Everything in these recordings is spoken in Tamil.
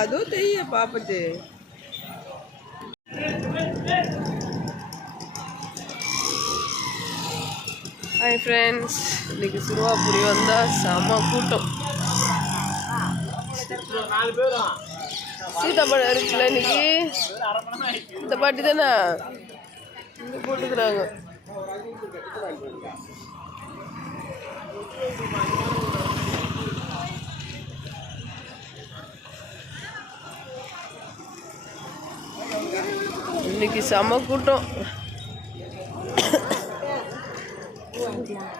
அதோ தெரிய பாப்பட்டு. ஹாய் ஃப்ரெண்ட்ஸ், இன்னைக்கு சிறுவாபுரி வந்தால் செம்ம கூட்டம். சீதாப்பழம் இருக்குல்ல இன்னைக்கு, இந்த பாட்டி தானே இங்கே போட்டுக்கிறாங்க. இன்னைக்கு செம கூட்டம்.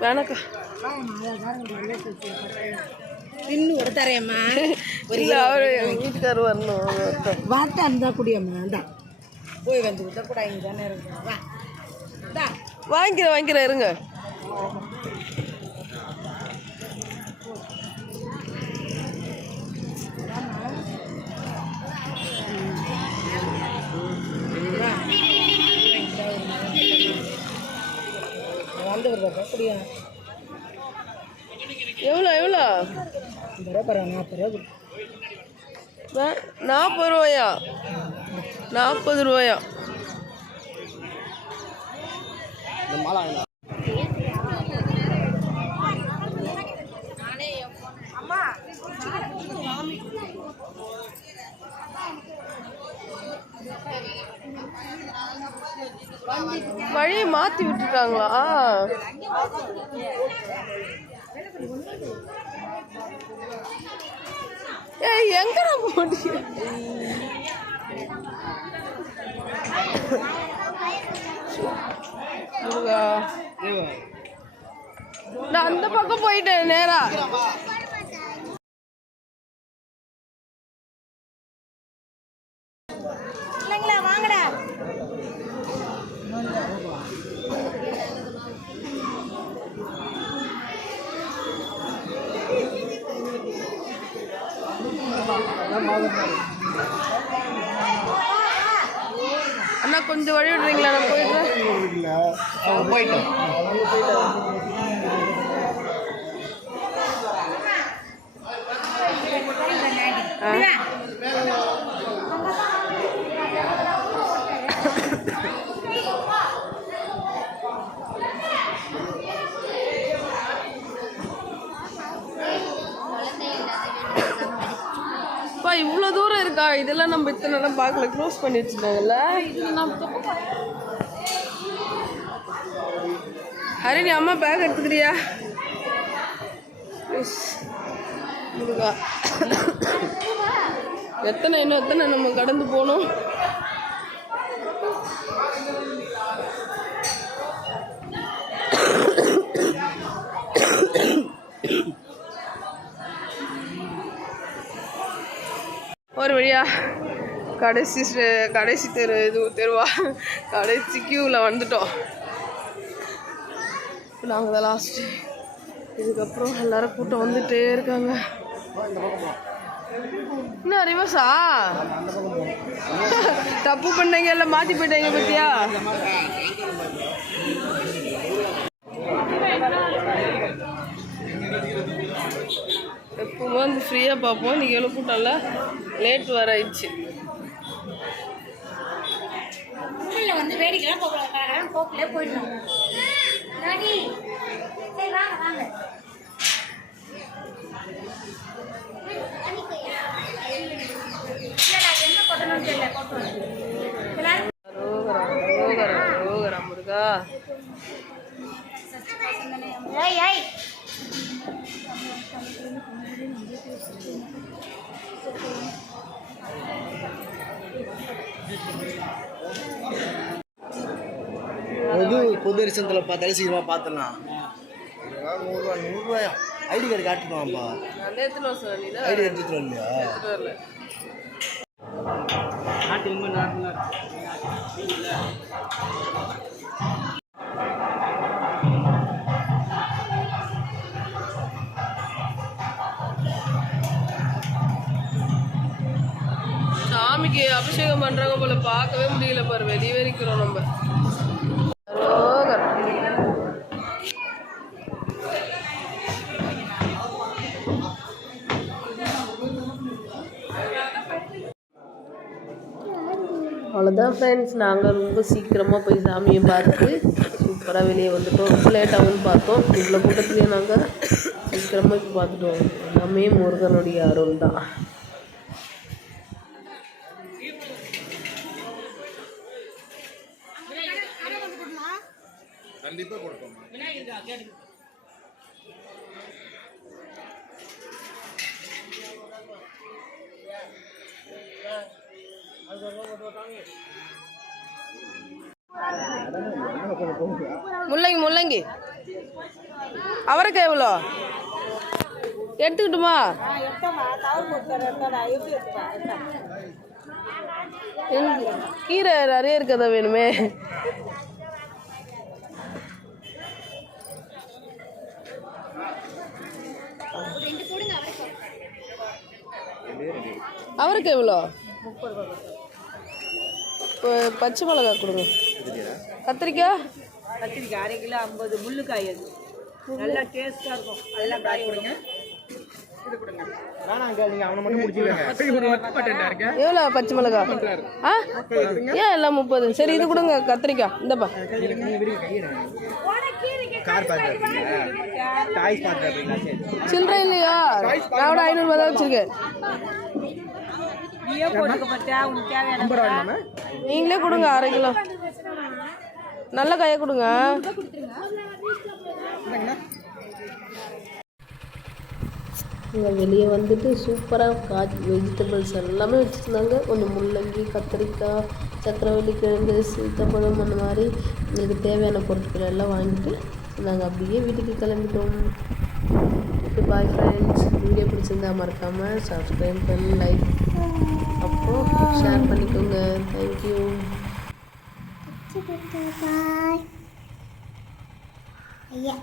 வேணக்கா இன்னும் ஒரு தரையம்மா, இல்லை அவர் வீட்டுக்கார் வரணும். வாட்டா இருந்தால் குடியம்மா தான் போய் வந்து விட்டா கூட இங்கே தானே இருக்கும். வாங்கிக்கிறேன் இருங்க. வந்து குடியா எவ்வளோ 40 ரூபா. 40 ரூபாயா? 40 ரூபாயா? வழியை மாற்றி விட்டுட்டாங்களா? ஏய், எங்கடா போட்டியா? நான் அந்த பக்கம் போயிட்டேன் நேரா. இல்லைங்களா, வாங்கடா. அண்ணா கொஞ்சம் வழி விடுறீங்களா? நான் போயிட்டேன். இவ்வளோ தூரம் இருக்கா? இதெல்லாம் நம்ம இத்தனை நேரம் பார்க்கல, க்ளோஸ் பண்ணி வச்சுருந்தாங்கல்ல. ஹரிணி, அம்மா பேக் எடுத்துக்கிறியா? முருகா, எத்தனை நம்ம கடந்து போகணும். ஒரு வழியா கடைசி தெருவா கடைசி கியூவில் வந்துட்டோம். நாங்கள் தான் லாஸ்ட்டு. இதுக்கப்புறம் எல்லாரும் கூட்டம் வந்துட்டே இருக்காங்க. என்ன ரிவர்ஸா? தப்பு பண்ணீங்க, எல்லாம் மாற்றி போயிட்டாங்க பத்தியா? எப்பவுமே வந்து ஃப்ரீயாக பார்ப்போம். இன்றைக்கி எவ்வளோ கூட்டம்ல, லேட் வர ஆயிடுச்சு. வந்து வேடிக்கைலாம் போக்கலே போயிடலாம். முருகா, பொது தரிசனத்தில் பார்த்தாலே சீக்கிரமாக பார்த்துடலாம். 100 ரூபாயா? ID card காட்டுவாப்பா. ஐடி எடுத்துட்டு வரலையா? சாமிக்கு அபிஷேகம் பண்றாங்க போல, பார்க்கவே முடியல பாரு. வெளியே இருக்கிறோம் நம்ம. அவ்வளோதான் ஃப்ரெண்ட்ஸ், நாங்கள் ரொம்ப சீக்கிரமாக போய் சாமியை பார்த்து சூப்பராக வெளியே வந்துட்டோம். ரொம்ப லேட்டாகும்னு பார்த்தோம். இவ்வளோ கூட்டத்துலேயே நாங்கள் சீக்கிரமாக இப்போ பார்த்துட்டோம். எல்லாமே முருகனுடைய அருள் தான். கண்டிப்பாக கொடுப்போம். முள்ளங்கி அவரைக்காய் எவ்வளோ எடுத்துக்கிட்டுமா? கீரை நிறைய இருக்கதா வேணுமே. அவரைக்காய் எவ்வளோ? பச்சை மிளகா கொடுங்க. கத்திரிக்காய் அரை கிலோ 50 முள்ளுக்காய். அது நல்லா டேஸ்ட்டாக இருக்கும். அதெல்லாம் காய் கொடுங்க. எவ்வளோ பச்சை மிளகா? ஆ ஏன் எல்லாம் 30? சரி இது கொடுங்க. கத்திரிக்காய் இந்தப்பா. சில்லறை இல்லையா? நான் விட 500 தான் வச்சிருக்கேன். நீங்களே கொடுங்க 1/2 கிலோ. நல்ல காயை கொடுங்க. இங்கே வெளியே வந்துட்டு சூப்பராக வெஜிடபிள்ஸ் எல்லாமே வச்சுருந்தாங்க. கொஞ்சம் முள்ளங்கி, கத்திரிக்காய், சக்கரவள்ளி கிழங்கு, சீத்தாப்பழம், அந்த மாதிரி எங்களுக்கு தேவையான பொருட்கள் எல்லாம் வாங்கிட்டு நாங்கள் அப்படியே வீட்டுக்கு கிளம்பிட்டோம். Okay bye friends. வீடியோ பிடிச்சிருந்தா மறக்காமல் சப்ஸ்கிரைப் பண்ணி லைக் அப்போது ஷேர் பண்ணிக்கோங்க. தேங்க்யூ. Bye. Yeah.